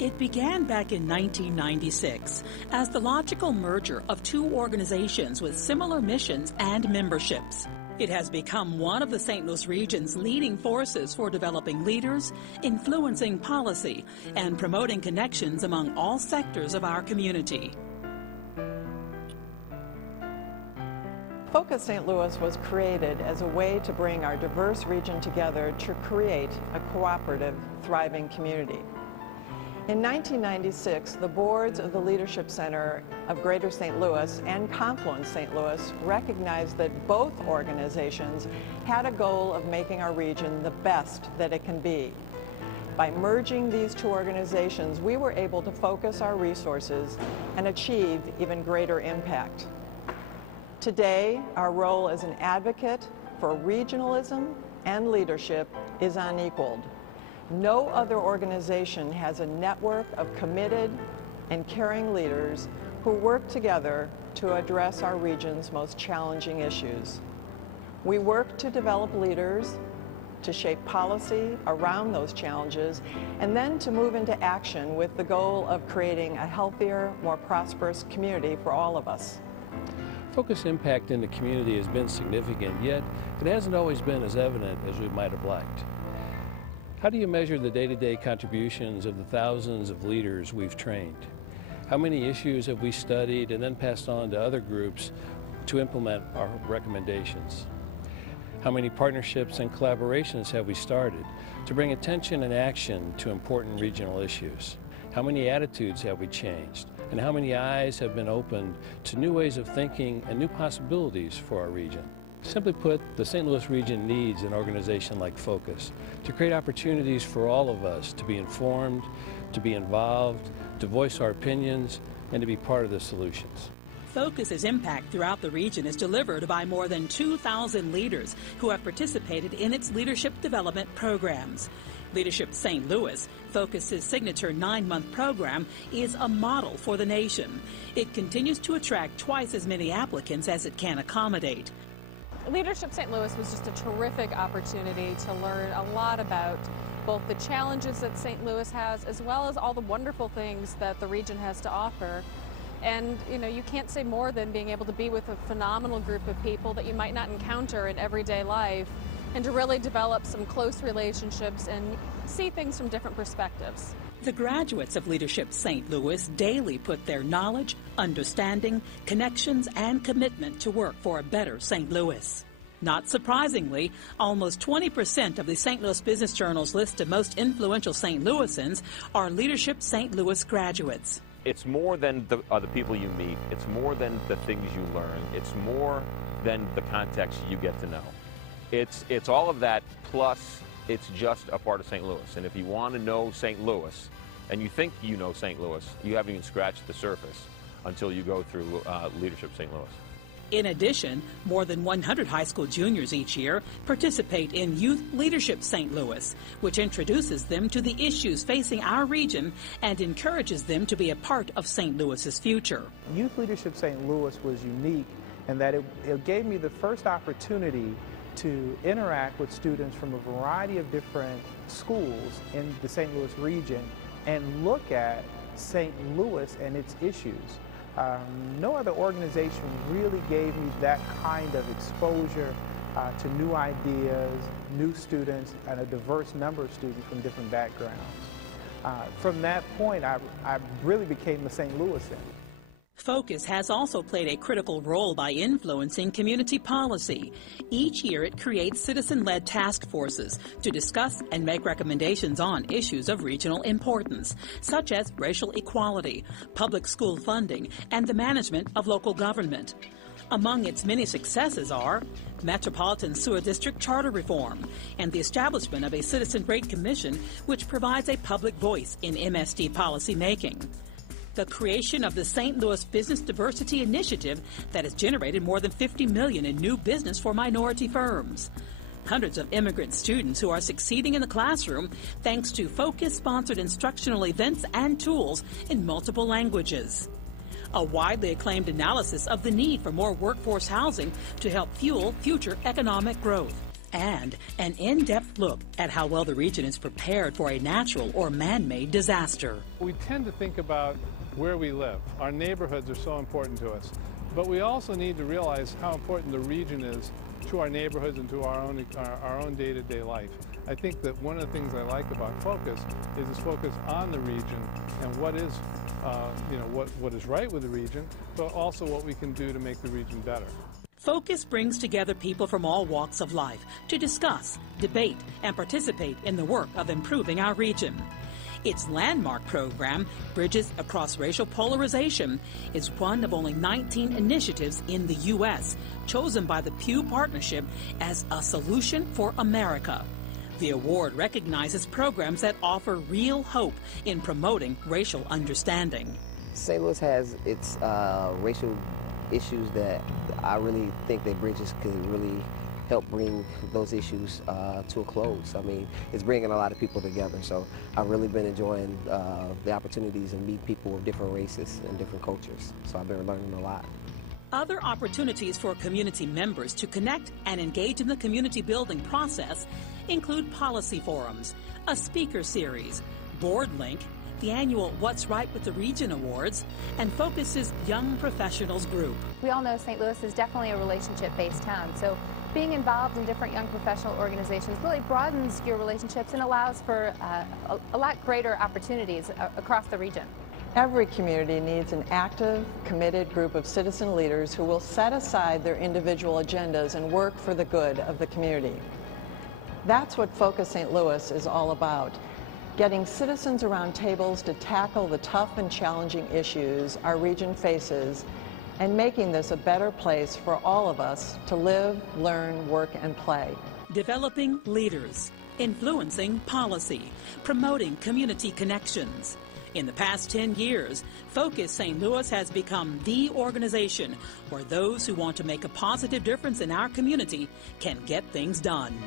It began back in 1996 as the logical merger of two organizations with similar missions and memberships. It has become one of the St. Louis region's leading forces for developing leaders, influencing policy, and promoting connections among all sectors of our community. Focus St. Louis was created as a way to bring our diverse region together to create a cooperative, thriving community. In 1996, the boards of the Leadership Center of Greater St. Louis and Confluence St. Louis recognized that both organizations had a goal of making our region the best that it can be. By merging these two organizations, we were able to focus our resources and achieve even greater impact. Today, our role as an advocate for regionalism and leadership is unequaled. No other organization has a network of committed and caring leaders who work together to address our region's most challenging issues. We work to develop leaders, to shape policy around those challenges, and then to move into action with the goal of creating a healthier, more prosperous community for all of us. Focus impact in the community has been significant, yet it hasn't always been as evident as we might have liked. How do you measure the day-to-day contributions of the thousands of leaders we've trained? How many issues have we studied and then passed on to other groups to implement our recommendations? How many partnerships and collaborations have we started to bring attention and action to important regional issues? How many attitudes have we changed? And how many eyes have been opened to new ways of thinking and new possibilities for our region? Simply put, the St. Louis region needs an organization like Focus to create opportunities for all of us to be informed, to be involved, to voice our opinions, and to be part of the solutions. Focus's impact throughout the region is delivered by more than 2,000 leaders who have participated in its leadership development programs. Leadership St. Louis, Focus's signature 9-month program, is a model for the nation. It continues to attract twice as many applicants as it can accommodate. Leadership St. Louis was just a terrific opportunity to learn a lot about both the challenges that St. Louis has as well as all the wonderful things that the region has to offer. And you can't say more than being able to be with a phenomenal group of people that you might not encounter in everyday life and to really develop some close relationships and see things from different perspectives. The graduates of Leadership St. Louis daily put their knowledge, understanding, connections, and commitment to work for a better St. Louis. Not surprisingly, almost 20% of the St. Louis Business Journal's list of most influential St. Louisans are Leadership St. Louis graduates. It's more than the people you meet. It's more than the things you learn. It's more than the context you get to know. It's all of that, plus it's just a part of St. Louis. And if you want to know St. Louis, and you think you know St. Louis, you haven't even scratched the surface until you go through Leadership St. Louis. In addition, more than 100 high school juniors each year participate in Youth Leadership St. Louis, which introduces them to the issues facing our region and encourages them to be a part of St. Louis's future. Youth Leadership St. Louis was unique in that it gave me the first opportunity to interact with students from a variety of different schools in the St. Louis region and look at St. Louis and its issues. No other organization really gave me that kind of exposure to new ideas, new students, and a diverse number of students from different backgrounds. From that point, I really became a St. Louisan. Focus has also played a critical role by influencing community policy. Each year it creates citizen-led task forces to discuss and make recommendations on issues of regional importance, such as racial equality, public school funding, and the management of local government. Among its many successes are Metropolitan Sewer District charter reform and the establishment of a Citizen Rate Commission, which provides a public voice in MSD policy making. The creation of the St. Louis Business Diversity Initiative that has generated more than $50 million in new business for minority firms. Hundreds of immigrant students who are succeeding in the classroom thanks to Focus-sponsored instructional events and tools in multiple languages. A widely acclaimed analysis of the need for more workforce housing to help fuel future economic growth. And an in-depth look at how well the region is prepared for a natural or man-made disaster. We tend to think about where we live. Our neighborhoods are so important to us. But we also need to realize how important the region is to our neighborhoods and to our own day-to-day life. I think that one of the things I like about Focus is its focus on the region and what is, what is right with the region, but also what we can do to make the region better. Focus brings together people from all walks of life to discuss, debate, and participate in the work of improving our region. Its landmark program, Bridges Across Racial Polarization, is one of only 19 initiatives in the U.S. chosen by the Pew Partnership as a solution for America. The award recognizes programs that offer real hope in promoting racial understanding. St. Louis has its racial issues that I really think that Bridges could really help bring those issues to a close. I mean, it's bringing a lot of people together, so I've really been enjoying the opportunities and meet people of different races and different cultures, so I've been learning a lot. Other opportunities for community members to connect and engage in the community building process include policy forums, a speaker series, Board Link, the annual What's Right with the Region Awards, and Focus's Young Professionals Group. We all know St. Louis is definitely a relationship-based town, so being involved in different young professional organizations really broadens your relationships and allows for a lot greater opportunities across the region. Every community needs an active, committed group of citizen leaders who will set aside their individual agendas and work for the good of the community. That's what Focus St. Louis is all about. Getting citizens around tables to tackle the tough and challenging issues our region faces and making this a better place for all of us to live, learn, work, and play. Developing leaders, influencing policy, promoting community connections. In the past 10 years, Focus St. Louis has become the organization where those who want to make a positive difference in our community can get things done.